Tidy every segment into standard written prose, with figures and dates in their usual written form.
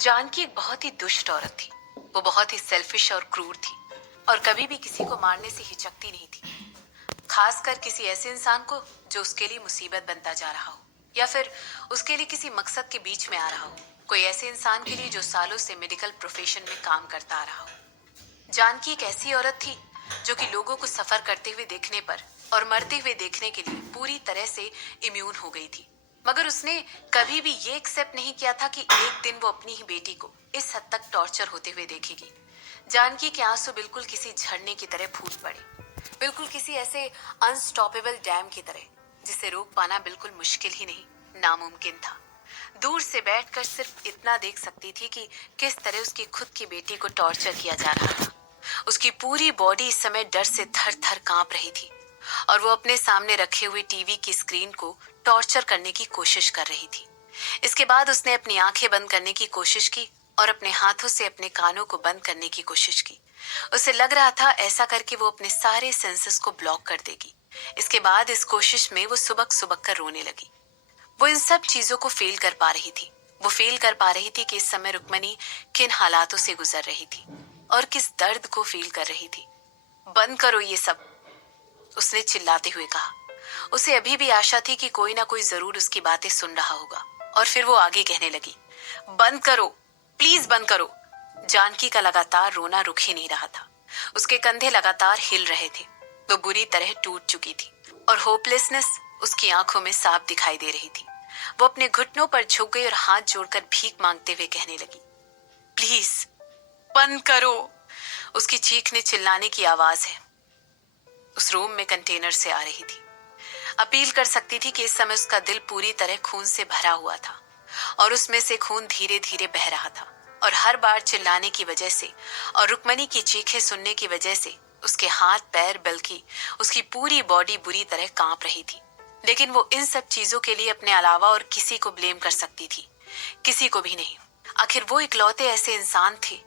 जानकी एक बहुत ही दुष्ट औरत थी। वो बहुत ही सेल्फिश और क्रूर थी और कभी भी किसी को मारने से हिचकती नहीं थी, खासकर किसी ऐसे इंसान को जो उसके लिए मुसीबत बनता जा रहा हो या फिर उसके लिए किसी मकसद के बीच में आ रहा हो। कोई ऐसे इंसान के लिए जो सालों से मेडिकल प्रोफेशन में काम करता आ रहा हो। जानकी एक ऐसी औरत थी जो कि लोगों को सफर करते हुए देखने पर और मरते हुए देखने के लिए पूरी तरह से इम्यून हो गई थी। मगर उसने कभी भी ये एक्सेप्ट नहीं किया था कि एक दिन वो अपनी ही बेटी को इस हद तक टॉर्चर होते हुए देखेगी। जानकी के आंसू बिल्कुल किसी झरने की तरह फूट पड़े, बिल्कुल किसी ऐसे अनस्टॉपेबल डैम की तरह जिसे रोक पाना बिल्कुल मुश्किल ही नहीं, नामुमकिन था। दूर से बैठकर सिर्फ इतना देख सकती थी कि किस तरह उसकी खुद की बेटी को टॉर्चर किया जा रहा था। उसकी पूरी बॉडी इस समय डर से थर थर कांप रही थी और वो अपने सामने रखे हुए टीवी की स्क्रीन को टॉर्चर करने की कोशिश कर रही थी। इसके बाद उसने अपनी आंखें बंद करने की कोशिश की और अपने हाथों से अपने कानों को बंद करने की कोशिश की। उसे लग रहा था ऐसा करके वो अपने सारे सेंसेस को ब्लॉक कर देगी। इसके बाद इस कोशिश में वो सुबक सुबक कर रोने लगी। वो इन सब चीजों को फेल कर पा रही थी। वो फेल कर पा रही थी कि इस समय रुक्मणी किन हालातों से गुजर रही थी और किस दर्द को फील कर रही थी। बंद करो ये सब, उसने चिल्लाते हुए कहा। उसे अभी भी आशा थी कि कोई ना कोई जरूर उसकी बातें सुन रहा होगा और फिर वो आगे कहने लगी, बंद करो, प्लीज बंद करो। जानकी का लगातार रोना रुक ही नहीं रहा था। उसके कंधे लगातार हिल रहे थे। वो बुरी तरह टूट चुकी थी और होपलेसनेस उसकी आंखों में साफ दिखाई दे रही थी। वो अपने घुटनों पर झुक गई और हाथ जोड़कर भीख मांगते हुए कहने लगी, प्लीज बंद करो। उसकी चीखने चिल्लाने की आवाज है उस रूम में कंटेनर से आ रही थी। अपील कर सकती थी कि इस समय उसका दिल पूरी तरह खून से भरा हुआ था और उसमें से खून धीरे धीरे बह रहा था और हर बार चिल्लाने की वजह से और रुक्मणी की चीखें सुनने की वजह से उसके हाथ पैर बल्कि उसकी पूरी बॉडी बुरी तरह कांप रही थी। लेकिन वो इन सब चीजों के लिए अपने अलावा और किसी को ब्लेम कर सकती थी, किसी को भी नहीं। आखिर वो इकलौते ऐसे इंसान थे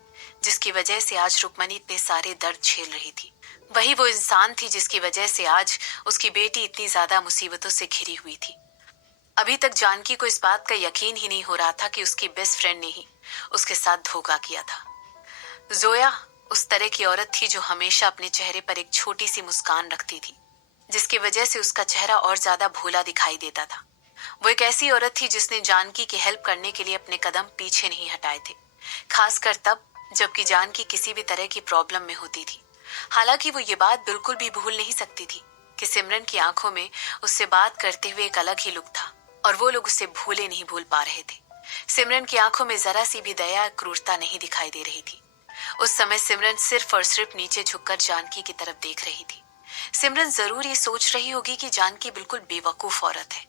जिसकी वजह से आज रुक्मणी इतने सारे दर्द झेल रही थी। वही वो इंसान थी जिसकी वजह से आज उसकी बेटी इतनी ज्यादा मुसीबतों से घिरी हुई थी। अभी तक जानकी को इस बात का यकीन ही नहीं हो रहा था कि उसकी बेस्ट फ्रेंड ने ही उसके साथ धोखा किया था। जोया उस तरह की औरत थी जो हमेशा अपने चेहरे पर एक छोटी सी मुस्कान रखती थी, जिसकी वजह से उसका चेहरा और ज्यादा भोला दिखाई देता था। वो एक ऐसी औरत थी जिसने जानकी की हेल्प करने के लिए अपने कदम पीछे नहीं हटाए थे, खासकर तब जबकि जानकी किसी भी तरह की प्रॉब्लम में होती थी। हालांकि वो ये बात बिल्कुल भी भूल नहीं सकती थी कि सिमरन की आंखों में उससे बात करते हुए एक अलग ही लुक था और वो लोग उसे भूले नहीं भूल पा रहे थे। सिमरन की आंखों में जरा सी भी दया क्रूरता नहीं दिखाई दे रही थी। उस समय सिमरन सिर्फ और सिर्फ नीचे झुककर जानकी की तरफ देख रही थी। सिमरन जरूर ये सोच रही होगी कि जानकी बिल्कुल बेवकूफ औरत है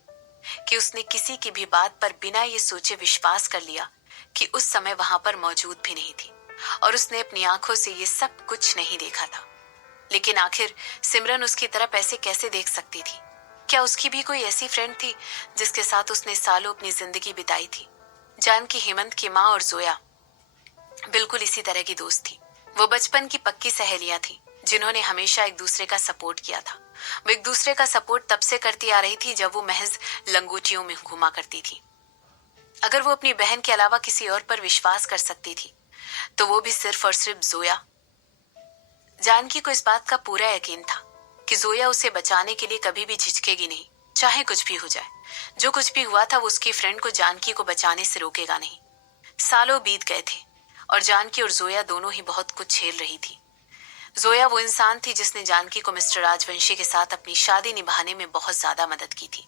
कि उसने किसी की भी बात पर बिना ये सोचे विश्वास कर लिया कि उस समय वहां पर मौजूद भी नहीं थी और उसने अपनी आंखों से ये सब कुछ नहीं देखा था। लेकिन आखिर सिमरन उसकी तरफ ऐसे कैसे देख सकती थी? क्या उसकी भी कोई ऐसी फ्रेंड थी जिसके साथ उसने सालों अपनी जिंदगी बिताई थी? जानकी हेमंत की माँ और जोया बिल्कुल इसी तरह की दोस्त थी। वो बचपन की पक्की सहेलियां थी जिन्होंने हमेशा एक दूसरे का सपोर्ट किया था। वो एक दूसरे का सपोर्ट तब से करती आ रही थी जब वो महज लंगोटियों में घुमा करती थी। अगर वो अपनी बहन के अलावा किसी और पर विश्वास कर सकती थी तो वो भी सिर्फ और सिर्फ जोया। जानकी को इस बात का पूरा यकीन था कि जोया उसे बचाने के लिए कभी भी झिझकेगी नहीं, चाहे कुछ भी हो जाए। जो कुछ भी हुआ था वो उसकी फ्रेंड को जानकी को बचाने से रोकेगा नहीं। सालों बीत गए थे और जानकी और जोया दोनों ही बहुत कुछ झेल रही थी। जोया वो इंसान थी जिसने जानकी को मिस्टर राजवंशी के साथ अपनी शादी निभाने में बहुत ज्यादा मदद की थी,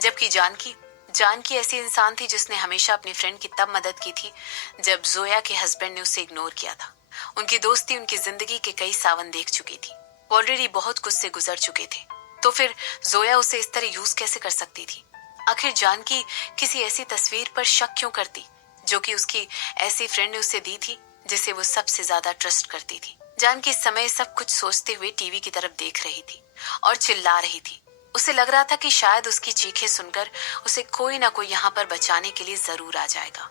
जबकि जानकी जानकी ऐसी इंसान थी जिसने हमेशा अपनी फ्रेंड की तब मदद की थी जब जोया के हस्बैंड ने उसे इग्नोर किया था। उनकी दोस्ती उनकी जिंदगी के कई सावन देख चुकी थी, ऑलरेडी बहुत कुछ से गुजर चुके थे, तो फिर जोया उसे इस तरह यूज कैसे कर सकती थी? आखिर जानकी किसी ऐसी तस्वीर पर शक क्यों करती जो कि उसकी ऐसी फ्रेंड ने उसे दी थी जिसे वो सबसे ज्यादा ट्रस्ट करती थी? जानकी इस समय सब कुछ सोचते हुए टीवी की तरफ देख रही थी और चिल्ला रही थी। उसे लग रहा था कि शायद उसकी चीखें सुनकर उसे कोई ना कोई यहाँ पर बचाने के लिए जरूर आ जाएगा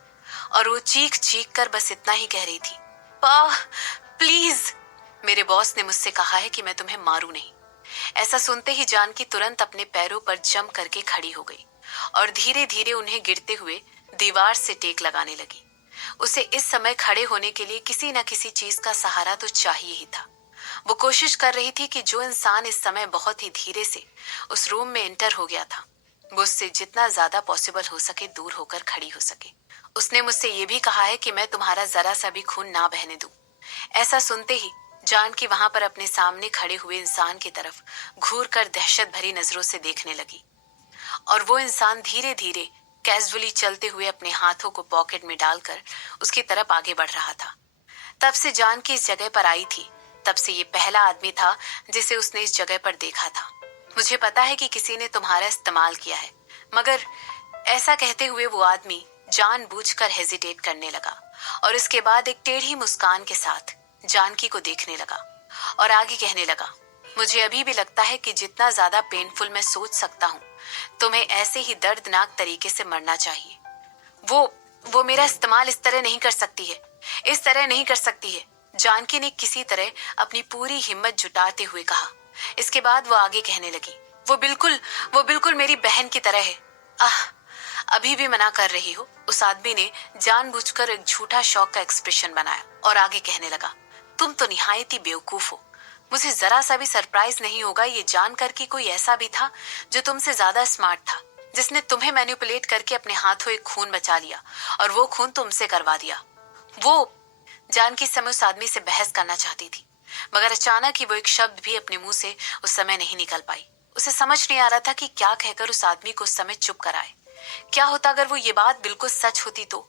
और वो चीख चीख कर बस इतना ही कह रही थी, पा प्लीज, मेरे बॉस ने मुझसे कहा है कि मैं तुम्हें मारूं नहीं। ऐसा सुनते ही जानकी तुरंत अपने पैरों पर जम करके खड़ी हो गई और धीरे धीरे उन्हें गिरते हुए दीवार से टेक लगाने लगी। उसे इस समय खड़े होने के लिए किसी न किसी चीज का सहारा तो चाहिए ही था। वो कोशिश कर रही थी कि जो इंसान इस समय बहुत ही धीरे से उस रूम में एंटर हो गया था, वो उससे जितना ज्यादा पॉसिबल हो सके दूर होकर खड़ी हो सके। उसने मुझसे ये भी कहा है कि मैं तुम्हारा जरा सा भी खून ना बहने दूं। ऐसा सुनते ही जानकी वहां पर अपने सामने खड़े हुए इंसान की तरफ घूर कर दहशत भरी नजरों से देखने लगी। और वो इंसान धीरे धीरे कैजुअली चलते हुए अपने हाथों को पॉकेट में डालकर उसकी तरफ आगे बढ़ रहा था। तब से जानकी इस जगह पर आई थी, तब से ये पहला आदमी था जिसे उसने इस जगह पर देखा था। मुझे पता है कि किसी ने तुम्हारा इस्तेमाल किया है, मगर ऐसा कहते हुए वो आदमी जानबूझकर हेजिटेट करने लगा और इसके बाद एक टेढ़ी मुस्कान के साथ जानकी को देखने लगा और आगे कहने लगा, मुझे अभी भी लगता है कि जितना ज्यादा पेनफुल मैं सोच सकता हूँ, तुम्हें ऐसे ही दर्दनाक तरीके से मरना चाहिए। वो मेरा इस्तेमाल इस तरह नहीं कर सकती है, इस तरह नहीं कर सकती है, जानकी ने किसी तरह अपनी पूरी हिम्मत जुटाते हुए कहा। इसके बाद वो आगे कहने लगी, वो बिल्कुल मेरी बहन की तरह है। आह, अभी भी मना कर रही हो? उस आदमी ने जानबूझकर एक झूठा शौक का एक्सप्रेशन बनाया और आगे कहने लगा, तुम तो निहायत ही बेवकूफ हो। मुझे जरा सा भी सरप्राइज नहीं होगा ये जानकर कि कोई ऐसा भी था जो तुमसे ज्यादा स्मार्ट था, जिसने तुम्हें मैनिपुलेट करके अपने हाथों एक खून बचा लिया और वो खून तुमसे करवा दिया। वो जानकी समय उस आदमी से बहस करना चाहती थी, मगर अचानक ही वो एक शब्द भी अपने मुंह से उस समय नहीं निकल पाई। उसे समझ नहीं आ रहा था कि क्या कहकर उस आदमी को उस समय चुप कराए। क्या होता अगर वो ये बात बिल्कुल सच होती तो?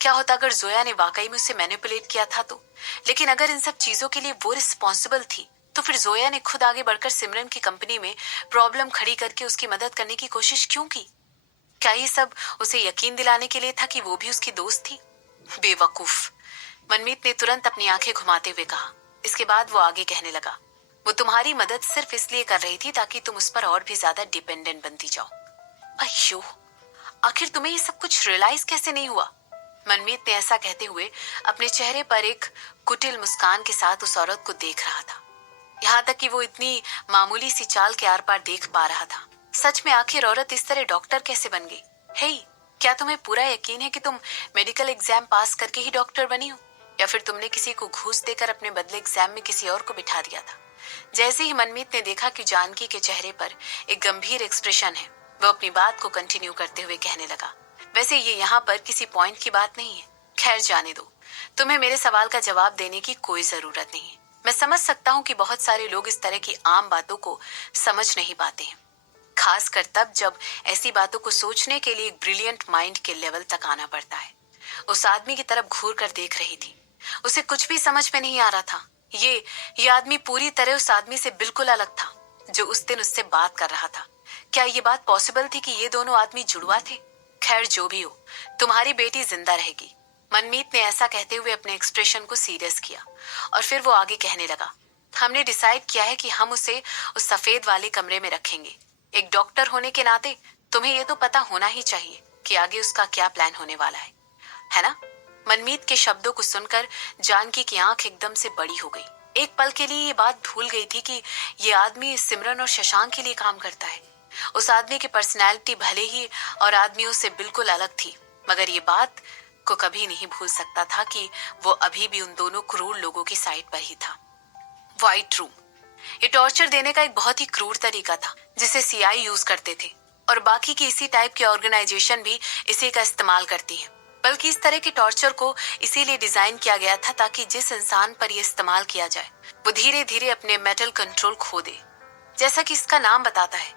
क्या होता अगर जोया ने वाकई में उसे मैनिपुलेट किया था तो? लेकिन अगर इन सब चीजों के लिए वो रिस्पॉन्सिबल थी, तो फिर जोया ने खुद आगे बढ़कर सिमरन की कंपनी में प्रॉब्लम खड़ी करके उसकी मदद करने की कोशिश क्यों की? क्या ये सब उसे यकीन दिलाने के लिए था कि वो भी उसकी दोस्त थी? बेवकूफ, मनमीत ने तुरंत अपनी आंखें घुमाते हुए कहा। इसके बाद वो आगे कहने लगा, वो तुम्हारी मदद सिर्फ इसलिए कर रही थी ताकि तुम उस पर और भी ज्यादा डिपेंडेंट बनती जाओ। अयो, आखिर तुम्हें ये सब कुछ रियलाइज कैसे नहीं हुआ? मनमीत ने ऐसा कहते हुए अपने चेहरे पर एक कुटिल मुस्कान के साथ उस औरत को देख रहा था। यहाँ तक कि वो इतनी मामूली सी चाल के आर पार देख पा रहा था। सच में आखिर औरत इस तरह डॉक्टर कैसे बन गई? हे, क्या तुम्हें पूरा यकीन है कि तुम मेडिकल एग्जाम पास करके ही डॉक्टर बनी हो, या फिर तुमने किसी को घूस देकर अपने बदले एग्जाम में किसी और को बिठा दिया था? जैसे ही मनमीत ने देखा कि जानकी के चेहरे पर एक गंभीर एक्सप्रेशन है, वो अपनी बात को कंटिन्यू करते हुए कहने लगा, वैसे ये यहाँ पर किसी पॉइंट की बात नहीं है। खैर जाने दो, तुम्हें मेरे सवाल का जवाब देने की कोई जरूरत नहीं है। मैं समझ सकता हूँ कि बहुत सारे लोग इस तरह की आम बातों को समझ नहीं पाते हैं, खासकर तब जब ऐसी बातों को सोचने के लिए एक ब्रिलियंट माइंड के लेवल तक आना पड़ता है। उस आदमी की तरफ घूर कर देख रही थी। उसे कुछ भी समझ में नहीं आ रहा था। ये आदमी पूरी तरह उस आदमी से बिल्कुल अलग था जो उस दिन उससे बात कर रहा था। क्या ये बात पॉसिबल थी कि ये दोनों आदमी जुड़वा थे? खैर जो भी हो, तुम्हारी बेटी जिंदा रहेगी। मनमीत ने ऐसा कहते हुए अपने एक्सप्रेशन को सीरियस किया और फिर वो आगे कहने लगा, हमने डिसाइड किया है कि हम उसे उस सफेद वाले कमरे में रखेंगे। एक डॉक्टर होने के नाते तुम्हें ये तो पता होना ही चाहिए कि आगे उसका क्या प्लान होने वाला है ना? मनमीत के शब्दों को सुनकर जानकी की आंख एकदम से बड़ी हो गई। एक पल के लिए ये बात भूल गई थी कि ये आदमी सिमरन और शशांक के लिए काम करता है। उस आदमी की पर्सनैलिटी भले ही और आदमियों से बिल्कुल अलग थी, मगर ये बात को कभी नहीं भूल सकता था कि वो अभी भी उन दोनों क्रूर लोगों की साइड पर ही था। व्हाइट रूम, ये टॉर्चर देने का एक बहुत ही क्रूर तरीका था जिसे सीआई यूज करते थे, और बाकी की इसी टाइप की ऑर्गेनाइजेशन भी इसी का इस्तेमाल करती है। बल्कि इस तरह के टॉर्चर को इसीलिए डिजाइन किया गया था ताकि जिस इंसान पर यह इस्तेमाल किया जाए वो धीरे धीरे अपने मेंटल कंट्रोल खो दे। जैसा कि इसका नाम बताता है,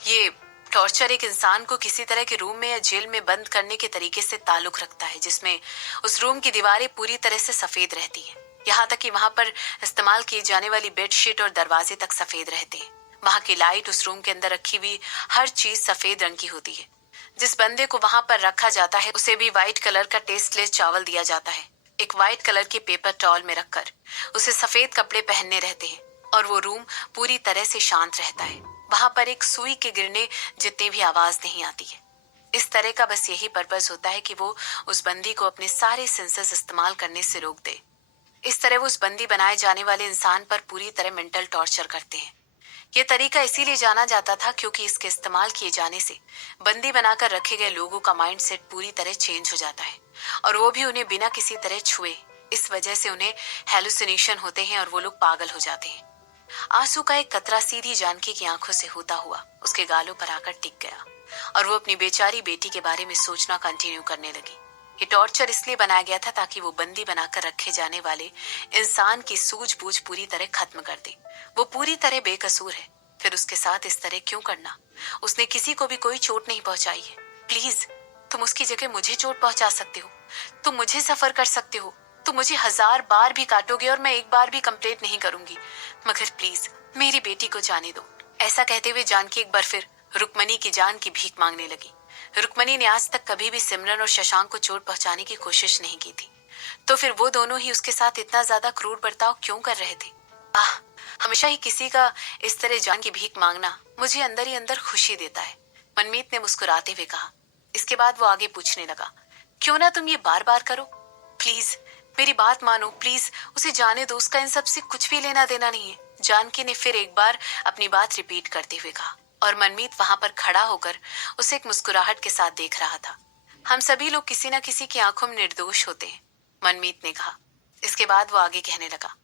ये टॉर्चर एक इंसान को किसी तरह के रूम में या जेल में बंद करने के तरीके से ताल्लुक रखता है जिसमें उस रूम की दीवारें पूरी तरह से सफेद रहती हैं। यहाँ तक कि वहां पर इस्तेमाल किए जाने वाली बेडशीट और दरवाजे तक सफेद रहते हैं। वहां की लाइट, उस रूम के अंदर रखी हुई हर चीज सफेद रंग की होती है। जिस बंदे को वहां पर रखा जाता है उसे भी व्हाइट कलर का टेस्टलेस चावल दिया जाता है। एक व्हाइट कलर के पेपर टॉवल में रखकर उसे सफेद कपड़े पहनने रहते हैं और वो रूम पूरी तरह से शांत रहता है। वहां पर एक सुई के गिरने जितनी भी आवाज नहीं आती है। इस तरह का बस यही पर्पस होता है कि वो उस बंदी को अपने सारे सेंसेस इस्तेमाल करने से रोक दे। इस तरह वो उस बंदी बनाए जाने वाले इंसान पर पूरी तरह मेंटल टॉर्चर करते हैं। ये तरीका इसीलिए जाना जाता था क्योंकि इसके इस्तेमाल किए जाने से बंदी बनाकर रखे गए लोगों का माइंडसेट पूरी तरह चेंज हो जाता है, और वो भी उन्हें बिना किसी तरह छुए। इस वजह से उन्हें हेलुसिनेशन होते हैं और वो लोग पागल हो जाते हैं। आंसू का एक कतरा सीधी जानकी की आंखों से होता हुआ उसके गालों पर आकर टिक गया, और वो अपनी बेचारी बेटी के बारे में सोचना कंटिन्यू करने लगी। ये टॉर्चर इसलिए बनाया गया था ताकि वो बंदी बनाकर रखे जाने वाले इंसान की सूझबूझ पूरी तरह खत्म कर दे। वो पूरी तरह बेकसूर है, फिर उसके साथ इस तरह क्यों करना? उसने किसी को भी कोई चोट नहीं पहुंचाई है। प्लीज, तुम उसकी जगह मुझे चोट पहुंचा सकते हो, तुम मुझे सफर कर सकते हो, तुम मुझे 1000 बार भी काटोगे और मैं एक बार भी कंप्लेंट नहीं करूंगी, मगर प्लीज मेरी बेटी को जाने दो। ऐसा कहते हुए जानकी एक बार फिर रुक्मणी की जान की भीख मांगने लगी। रुक्मणी ने आज तक कभी भी सिमरन और शशांक को चोट पहुंचाने की कोशिश नहीं की थी, तो फिर वो दोनों ही उसके साथ इतना ज्यादा क्रूर बर्ताव क्यों कर रहे थे? आह, हमेशा ही किसी का इस तरह जान की भीख मांगना मुझे अंदर ही अंदर खुशी देता है, मनमीत ने मुस्कुराते हुए कहा। इसके बाद वो आगे पूछने लगा, क्यों ना तुम ये बार बार करो? प्लीज मेरी बात मानो, प्लीज उसे जाने दो, उसका इन सब से कुछ भी लेना देना नहीं है, जानकी ने फिर एक बार अपनी बात रिपीट करते हुए कहा। और मनमीत वहां पर खड़ा होकर उसे एक मुस्कुराहट के साथ देख रहा था। हम सभी लोग किसी न किसी की आंखों में निर्दोष होते हैं, मनमीत ने कहा। इसके बाद वो आगे कहने लगा,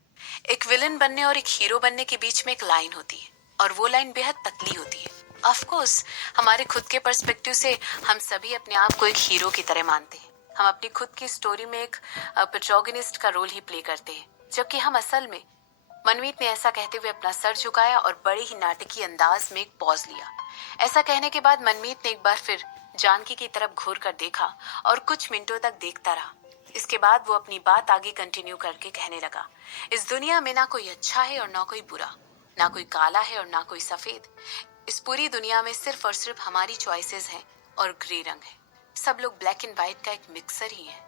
एक विलन बनने और एक हीरो बनने के बीच में एक लाइन होती है, और वो लाइन बेहद पतली होती है। ऑफ कोर्स हमारे खुद के पर्सपेक्टिव से हम सभी अपने आप को एक हीरो की तरह मानते हैं। हम अपनी खुद की स्टोरी में एक प्रोटैगनिस्ट का रोल ही प्ले करते हैं, जबकि हम असल में। मनमीत ने ऐसा कहते हुए अपना सर झुकाया और बड़े ही नाटकीय अंदाज में एक पॉज लिया। ऐसा कहने के बाद मनमीत ने एक बार फिर जानकी की तरफ घूर कर देखा और कुछ मिनटों तक देखता रहा। इसके बाद वो अपनी बात आगे कंटिन्यू करके कहने लगा, इस दुनिया में ना कोई अच्छा है और ना कोई बुरा, ना कोई काला है और ना कोई सफेद। इस पूरी दुनिया में सिर्फ और सिर्फ हमारी चॉइसेस हैं और ग्रे रंग है। सब लोग ब्लैक एंड व्हाइट का एक मिक्सर ही है।